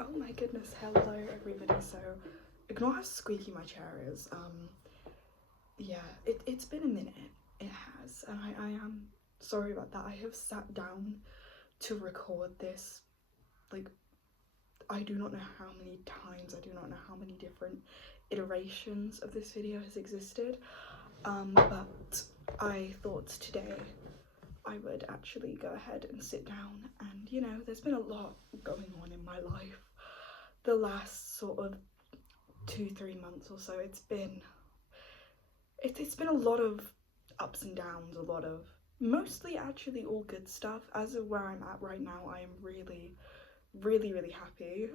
Oh my goodness, hello everybody. So, ignore how squeaky my chair is. Yeah, it's been a minute. It has, and I am sorry about that. I have sat down to record this, like, I do not know how many times, I do not know how many different iterations of this video has existed. But I thought today I would actually go ahead and sit down, and there's been a lot going on in my life the last sort of 2-3 months or so. It's been a lot of ups and downs, a lot of mostly actually all good stuff. As of where I'm at right now, I am really, really, really happy.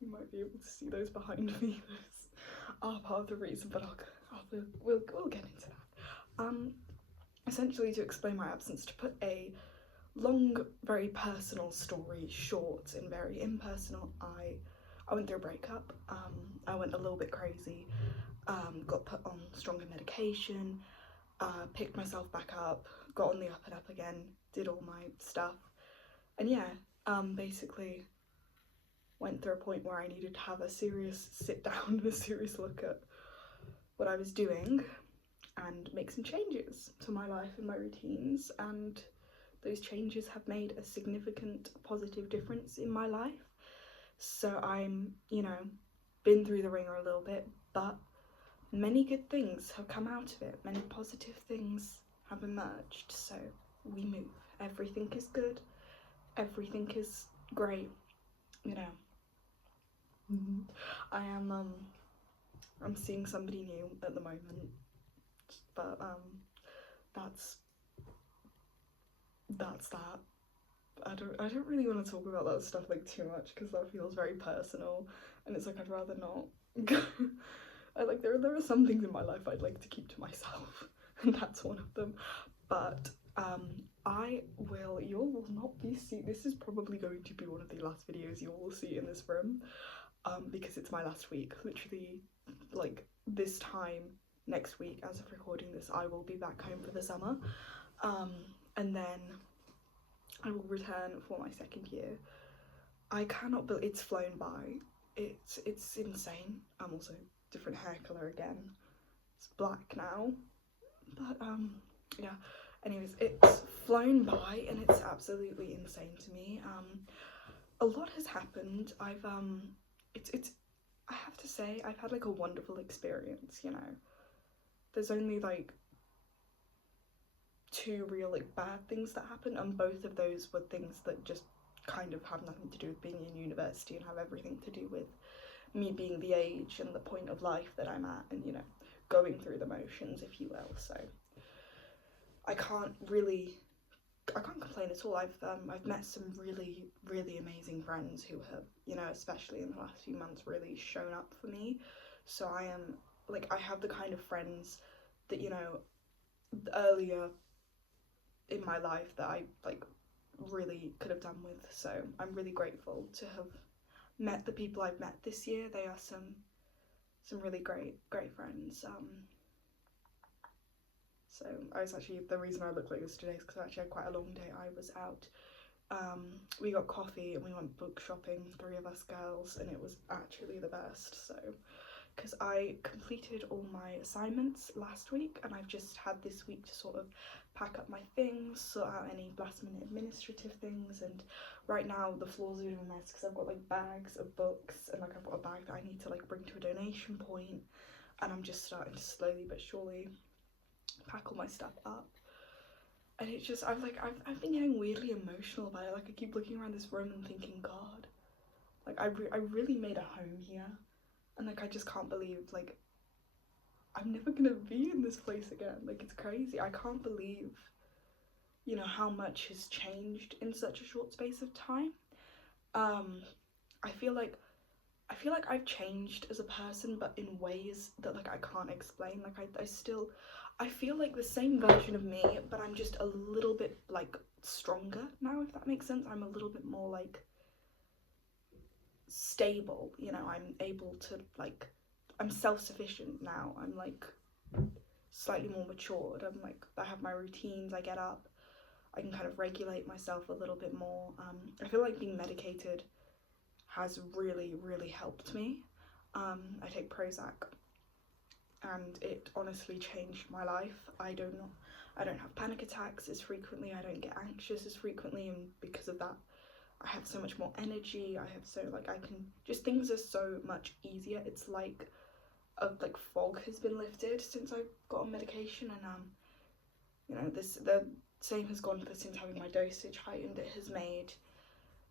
You might be able to see those behind me. Those are part of the reason, but we'll get into that. Essentially, to explain my absence, to put a long, very personal story short and very impersonal, I went through a breakup. I went a little bit crazy. Got put on stronger medication, picked myself back up, got on the up and up again, did all my stuff, and yeah, basically went through a point where I needed to have a serious sit down and a serious look at what I was doing and make some changes to my life and my routines, and those changes have made a significant positive difference in my life. So I'm, been through the ringer a little bit, but many good things have come out of it, many positive things have emerged. So we move. Everything is good, everything is great, you know. I am I'm seeing somebody new at the moment, but that's that. I don't really want to talk about that stuff like too much because that feels very personal, and it's like I'd rather not. There are some things in my life I'd like to keep to myself, and that's one of them. But you will not be see. This is probably going to be one of the last videos you will see in this room, because it's my last week. Literally, like this time next week, as of recording this, I will be back home for the summer, and then I will return for my second year. I cannot believe it's flown by. It's insane. I'm also different hair color again. It's black now, but yeah. Anyways, it's flown by and it's absolutely insane to me. A lot has happened. It's I have to say I've had like a wonderful experience. There's only like two real like bad things that happened, and both of those were things that just kind of have nothing to do with being in university and have everything to do with me being the age and the point of life that I'm at, and going through the motions, if you will. So I can't complain at all. I've met some really, really amazing friends who have, especially in the last few months, really shown up for me. So I have the kind of friends that, earlier in my life that I like really could have done with. So I'm really grateful to have met the people I've met this year. They are some really great friends. So I was actually, the reason I look like this today is because I actually had quite a long day. I was out. We got coffee and we went book shopping, three of us girls, and it was actually the best. So because I completed all my assignments last week, and I've just had this week to sort of pack up my things, sort out any last minute administrative things, and right now the floor's a bit of a mess because I've got like bags of books, and like I've got a bag that I need to like bring to a donation point, and I'm just starting to slowly but surely pack all my stuff up. And it's just, I've been getting weirdly emotional about it. Like I keep looking around this room and thinking, God, like I really made a home here, and like I just can't believe like I'm never gonna be in this place again. Like it's crazy. I can't believe, how much has changed in such a short space of time. Um, I feel like I've changed as a person, but in ways that like I can't explain. Like I feel like the same version of me, but I'm just a little bit like stronger now, if that makes sense. I'm a little bit more like stable, I'm able to like, I'm self-sufficient now. I'm like slightly more matured. I'm like, I have my routines, I get up, I can kind of regulate myself a little bit more. I feel like being medicated has really, really helped me. I take Prozac, and it honestly changed my life. I don't have panic attacks as frequently, I don't get anxious as frequently, and because of that I have so much more energy. I have so like I can just, things are so much easier. It's like like fog has been lifted since I got on medication, and you know, the same has gone for since having my dosage heightened.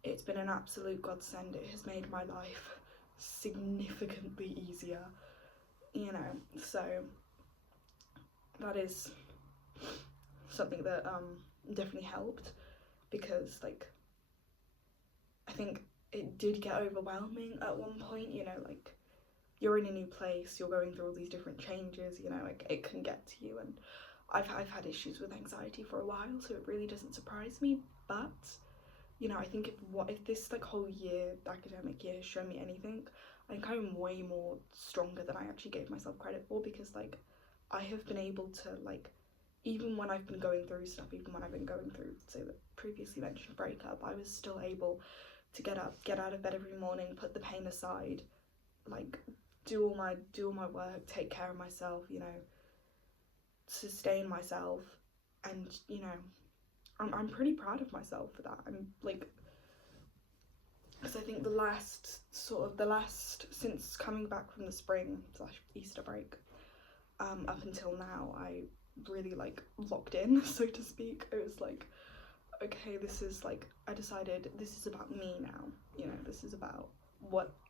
It's been an absolute godsend. It has made my life significantly easier, you know, so that is something that definitely helped, because like I think it did get overwhelming at one point, you know, like you're in a new place, you're going through all these different changes, you know, like it can get to you. And I've had issues with anxiety for a while, so it really doesn't surprise me. But you know, I think if this like whole year, academic year, has shown me anything, I think I'm way more stronger than I actually gave myself credit for, because like I have been able to, like, even when I've been going through stuff, even when I've been going through, say, the previously mentioned breakup, I was still able to get out of bed every morning, put the pain aside, like do all my work, take care of myself, you know, sustain myself. And you know, I'm pretty proud of myself for that. I'm like, because I think the last since coming back from the spring / Easter break, up until now, I really like locked in, so to speak. It was like, okay, this is like, I decided this is about me now, you know, this is about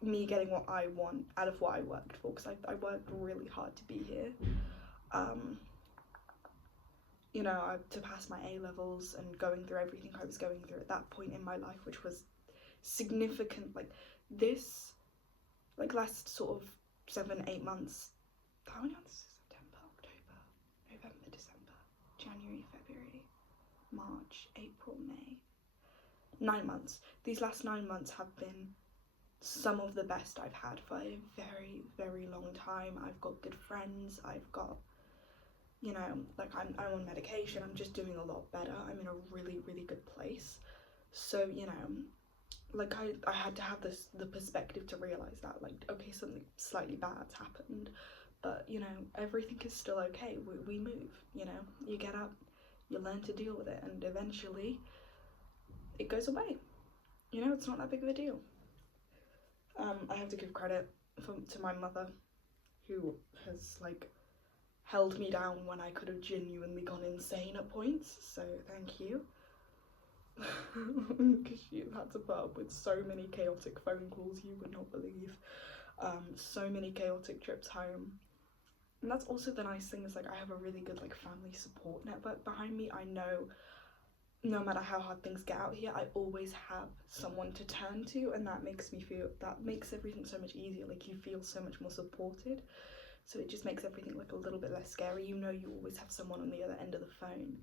me getting what I want out of what I worked for, because I worked really hard to be here. You know, to pass my A-levels and going through everything I was going through at that point in my life, which was significant. Like this, like last sort of 7-8 months, how many months? September, October, November, December, January, February, March, April, May. 9 months. These last 9 months have been some of the best I've had for a very, very long time. I've got good friends. I've got, you know, like I'm on medication. I'm just doing a lot better. I'm in a really, really good place. So, you know, like I had to have the perspective to realize that, like, okay, something slightly bad's happened, but you know, everything is still okay. We move, you know, you get up, you learn to deal with it, and eventually it goes away. You know, it's not that big of a deal. I have to give credit to my mother, who has like held me down when I could have genuinely gone insane at points, so thank you. Because she had to put up with so many chaotic phone calls you would not believe, so many chaotic trips home. And that's also the nice thing, is like I have a really good like family support network behind me. I know no matter how hard things get out here, I always have someone to turn to, and that makes everything so much easier. Like you feel so much more supported, so it just makes everything like a little bit less scary. You know, you always have someone on the other end of the phone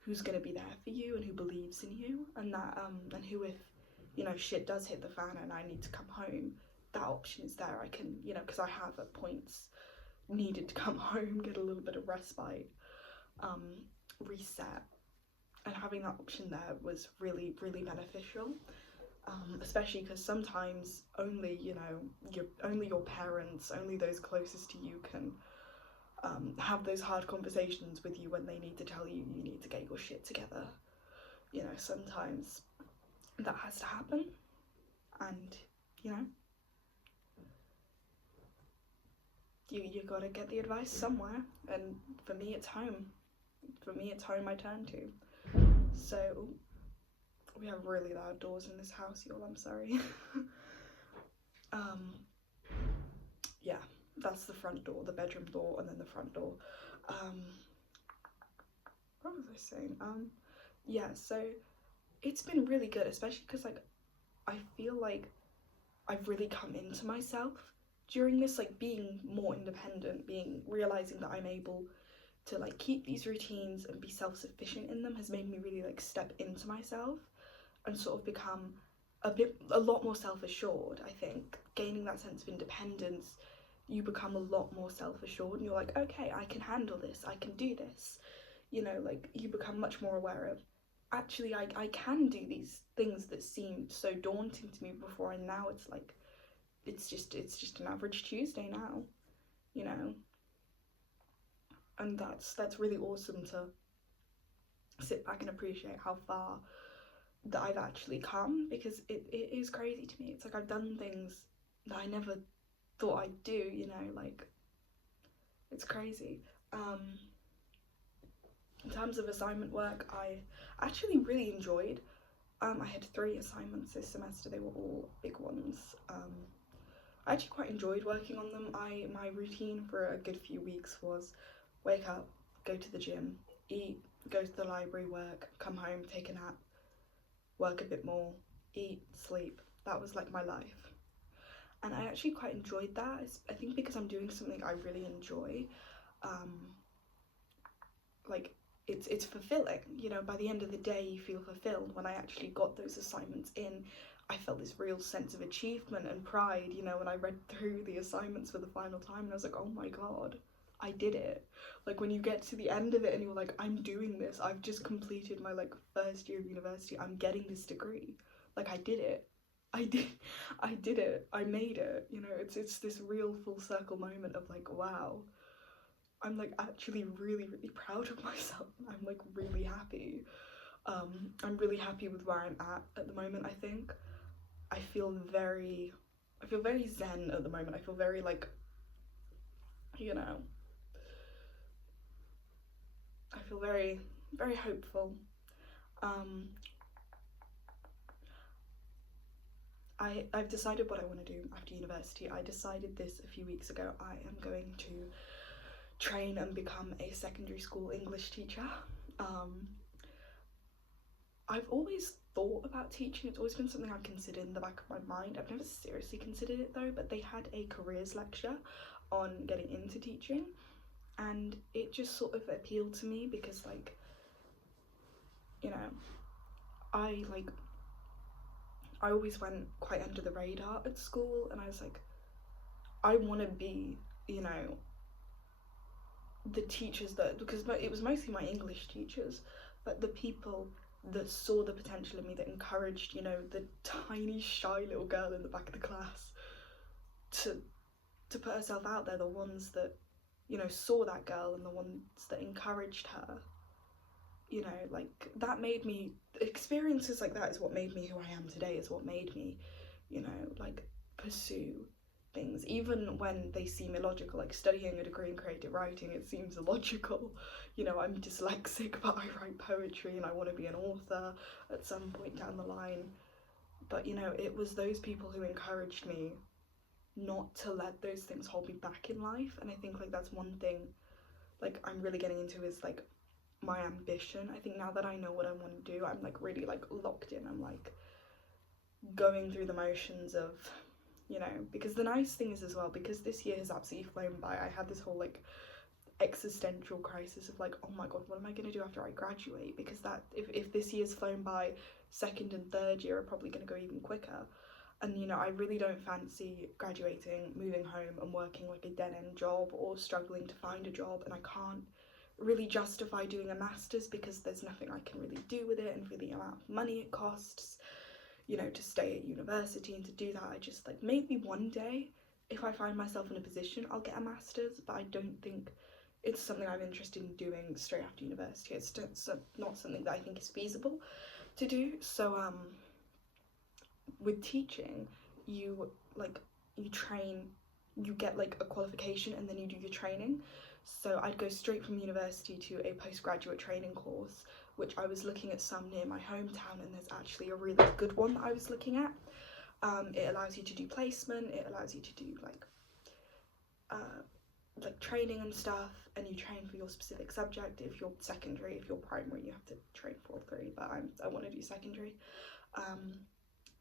who's going to be there for you and who believes in you, and that and who, if you know shit does hit the fan and I need to come home, that option is there. I can, you know, because I have at points needed to come home, get a little bit of respite, reset, and having that option there was really, really beneficial. Especially because sometimes only, you know, only your parents, only those closest to you can have those hard conversations with you when they need to tell you you need to get your shit together. You know, sometimes that has to happen, and you know, you gotta get the advice somewhere, and for me it's home. For me it's home I turn to. So we have really loud doors in this house, y'all, I'm sorry. Yeah, that's the front door, the bedroom door, and then the front door. What was I saying? Yeah, so it's been really good, especially because like I feel like I've really come into myself during this, like being more independent, realizing that I'm able to like keep these routines and be self-sufficient in them has made me really like step into myself and sort of become a lot more self-assured. I think gaining that sense of independence, you become a lot more self-assured, and you're like, okay, I can handle this, I can do this, you know, like you become much more aware of actually I can do these things that seemed so daunting to me before, and now it's like it's just an average Tuesday now, you know. And that's really awesome to sit back and appreciate how far that I've actually come, because it is crazy to me. It's like I've done things that I never thought I'd do, you know, like it's crazy. In terms of assignment work, I actually really enjoyed. I had 3 assignments this semester. They were all big ones. I actually quite enjoyed working on them. My routine for a good few weeks was wake up, go to the gym, eat, go to the library, work, come home, take a nap, work a bit more, eat, sleep. That was like my life. And I actually quite enjoyed that. I think because I'm doing something I really enjoy, um, like it's fulfilling, you know. By the end of the day you feel fulfilled. When I actually got those assignments in, I felt this real sense of achievement and pride, you know, when I read through the assignments for the final time, and I was like, oh my god, I did it. Like when you get to the end of it and you're like, I'm doing this, I've just completed my like first year of university, I'm getting this degree, like I did it. I did it, I made it, you know. It's this real full circle moment of like, wow, I'm like actually really proud of myself. I'm like really happy. I'm really happy with where I'm at the moment. I think I feel very zen at the moment. I feel very like, you know, I feel very hopeful. Um, I've decided what I want to do after university. I decided this a few weeks ago. I am going to train and become a secondary school English teacher. Um, I've always thought about teaching. It's always been something I've considered in the back of my mind. I've never seriously considered it though, but they had a careers lecture on getting into teaching, and it just sort of appealed to me because, like, you know, I like I always went quite under the radar at school, and I was like, I want to be, you know, the teachers that, because it was mostly my English teachers, but the people that saw the potential in me, that encouraged, you know, the tiny shy little girl in the back of the class to put herself out there, the ones that, you know, saw that girl and the ones that encouraged her, you know, like that made me, experiences like that is what made me who I am today, is what made me, you know, like pursue things even when they seem illogical. Like studying a degree in creative writing, it seems illogical, you know. I'm dyslexic but I write poetry and I want to be an author at some point down the line. But you know, it was those people who encouraged me not to let those things hold me back in life. And I think like that's one thing like I'm really getting into, is like my ambition. I think now that I know what I want to do, I'm like really like locked in. I'm like going through the motions of, you know, because the nice thing is as well, because this year has absolutely flown by, I had this whole like existential crisis of like, oh my god, what am I going to do after I graduate? Because that if this year's flown by, second and third year are probably going to go even quicker. And you know, I really don't fancy graduating, moving home and working like a dead-end job or struggling to find a job, and I can't really justify doing a master's because there's nothing I can really do with it, and for the amount of money it costs, you know, to stay at university and to do that. I just like, maybe one day if I find myself in a position I'll get a master's, but I don't think it's something I'm interested in doing straight after university. It's not something that I think is feasible to do. So with teaching, you like, you train, you get like a qualification and then you do your training. So I'd go straight from university to a postgraduate training course, which I was looking at some near my hometown, and there's actually a really good one that I was looking at. It allows you to do placement, it allows you to do like training and stuff, and you train for your specific subject. If you're secondary, if you're primary, you have to train for all 3, but I want to do secondary.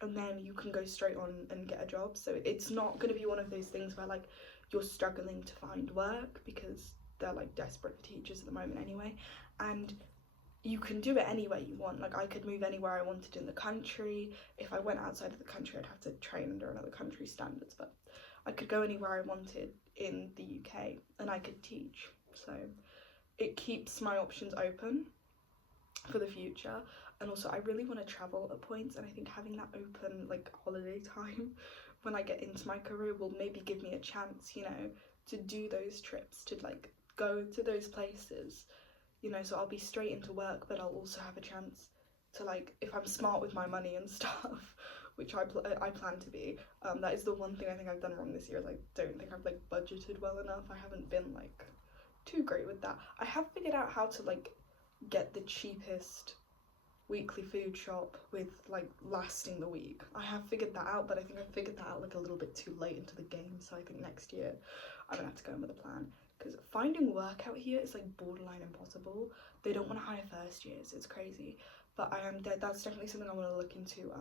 And then you can go straight on and get a job. So it's not going to be one of those things where like you're struggling to find work, because they're like desperate for teachers at the moment anyway, and you can do it anywhere you want. Like I could move anywhere I wanted in the country. If I went outside of the country, I'd have to train under another country's standards, but I could go anywhere I wanted in the UK and I could teach. So it keeps my options open for the future. And also I really want to travel at points, and I think having that open like holiday time when I get into my career will maybe give me a chance, you know, to do those trips, to like go to those places, you know. So I'll be straight into work, but I'll also have a chance to, like, if I'm smart with my money and stuff, which I plan to be. That is the one thing I think I've done wrong this year. Is I don't think I've like budgeted well enough. I haven't been like too great with that. I have figured out how to like get the cheapest weekly food shop with like lasting the week. I have figured that out, but I think I figured that out like a little bit too late into the game. So I think next year I'm gonna have to go in with a plan, because finding work out here is like borderline impossible. They don't want to hire first years. It's crazy. But I am dead. That's definitely something I want to look into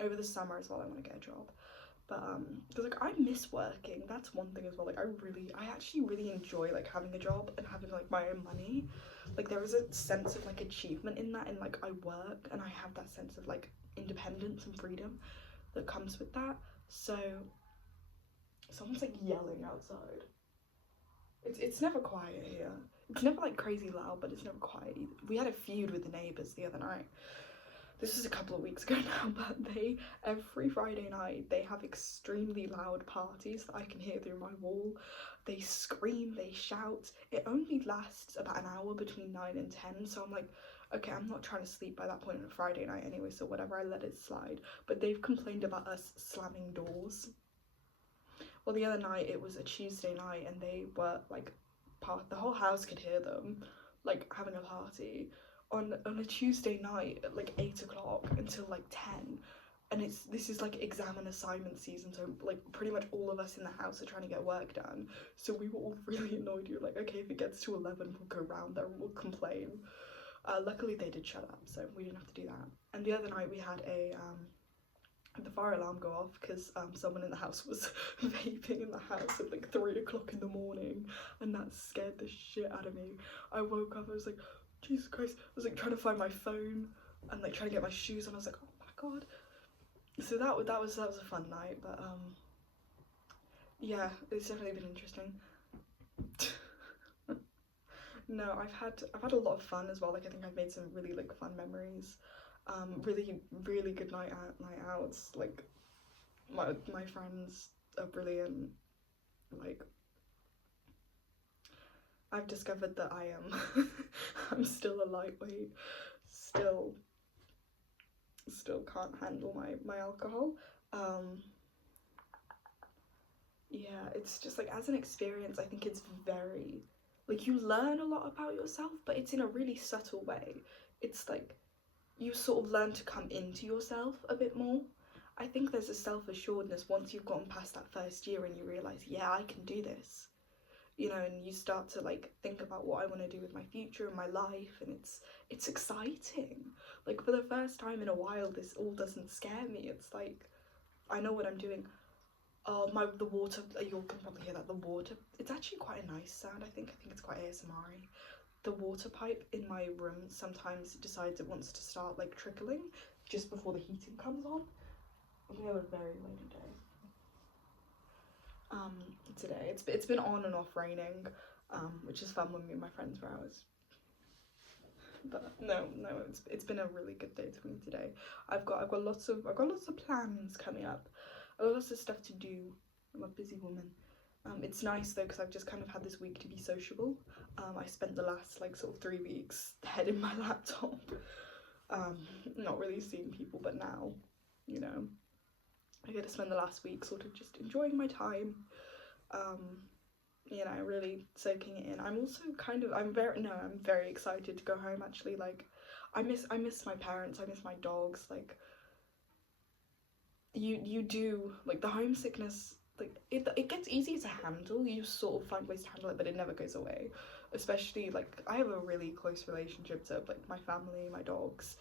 over the summer as well. I want to get a job. But because like I miss working. That's one thing as well. Like I actually really enjoy like having a job and having like my own money. Like there is a sense of like achievement in that, and like I work and I have that sense of like independence and freedom that comes with that. So someone's like yelling outside. It's never quiet here. It's never like crazy loud, but it's never quiet either. We had a feud with the neighbours the other night. This was a couple of weeks ago now, but they, every Friday night, they have extremely loud parties that I can hear through my wall. They scream, they shout. It only lasts about an hour between 9 and 10, so I'm like, okay, I'm not trying to sleep by that point on a Friday night anyway, so whatever, I let it slide. But they've complained about us slamming doors. Well, the other night, it was a Tuesday night, and they were, like, the whole house could hear them, like, having a party on a Tuesday night at, like, 8 o'clock until, like, 10. And this is, like, exam and assignment season, so, like, pretty much all of us in the house are trying to get work done. So we were all really annoyed. You were like, okay, if it gets to 11, we'll go round there and we'll complain. Luckily, they did shut up, so we didn't have to do that. And the other night, we had the fire alarm go off because someone in the house was vaping in the house at like 3 o'clock in the morning, and that scared the shit out of me. I woke up, I was like, Jesus Christ. I was like trying to find my phone and like trying to get my shoes on. I was like, oh my god. So that was a fun night, but yeah, it's definitely been interesting. No, I've had a lot of fun as well. Like I think I've made some really like fun memories. Really good night outs. Like my friends are brilliant. Like I've discovered that I am I'm still a lightweight. Still can't handle my alcohol. Yeah, it's just like as an experience, I think it's very like you learn a lot about yourself, but it's in a really subtle way. It's like you sort of learn to come into yourself a bit more. I think there's a self-assuredness once you've gotten past that first year and you realise, yeah, I can do this. You know, and you start to like think about what I want to do with my future and my life, and it's exciting. Like for the first time in a while, this all doesn't scare me. It's like I know what I'm doing. Oh, the water, you can probably hear that, the water, it's actually quite a nice sound. I think it's quite ASMR-y. The water pipe in my room sometimes decides it wants to start like trickling just before the heating comes on. We have a very rainy day. Today it's been on and off raining, which is fun when me and my friends were out. But no, it's been a really good day for me today. I've got lots of plans coming up. I've got lots of stuff to do. I'm a busy woman. It's nice though because I've just kind of had this week to be sociable. I spent the last like sort of 3 weeks head in my laptop, not really seeing people, but now, you know, I get to spend the last week sort of just enjoying my time, you know, really soaking it in. I'm also I'm very excited to go home actually. Like I miss my parents, I miss my dogs. Like you do, like the homesickness, like it gets easier to handle. You sort of find ways to handle it, but it never goes away. Especially like I have a really close relationship to like my family, my dogs.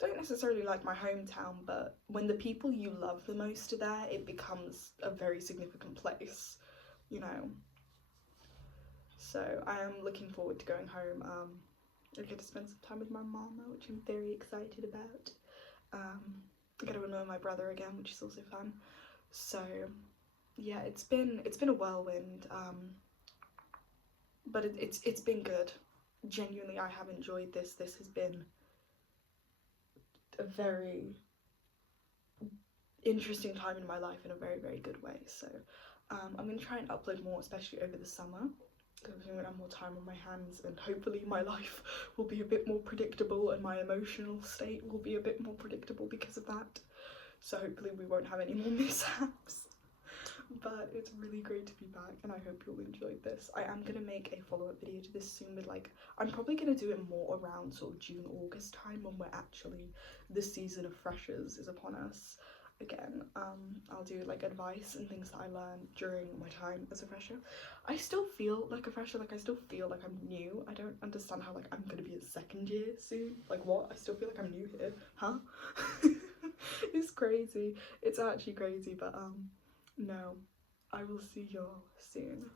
Don't necessarily like my hometown, but when the people you love the most are there, it becomes a very significant place, you know. So I am looking forward to going home. I get to spend some time with my mama, which I'm very excited about. I get to know my brother again, which is also fun. So yeah, it's been a whirlwind, but it's been good. Genuinely, I have enjoyed this. This has been a very interesting time in my life in a very, very good way. So I'm going to try and upload more, especially over the summer, because I'm going to have more time on my hands, and hopefully my life will be a bit more predictable and my emotional state will be a bit more predictable because of that. So hopefully we won't have any more mishaps. But it's really great to be back, and I hope you'll enjoy this. I am going to make a follow-up video to this soon, but like I'm probably going to do it more around sort of June, August time, when we're actually, the season of freshers is upon us again. I'll do like advice and things that I learned during my time as a fresher. I still feel like a fresher, like I still feel like I'm new. I don't understand how like I'm gonna be a second year soon. Like what? I still feel like I'm new here, huh? It's crazy. It's actually crazy, but no, I will see y'all soon.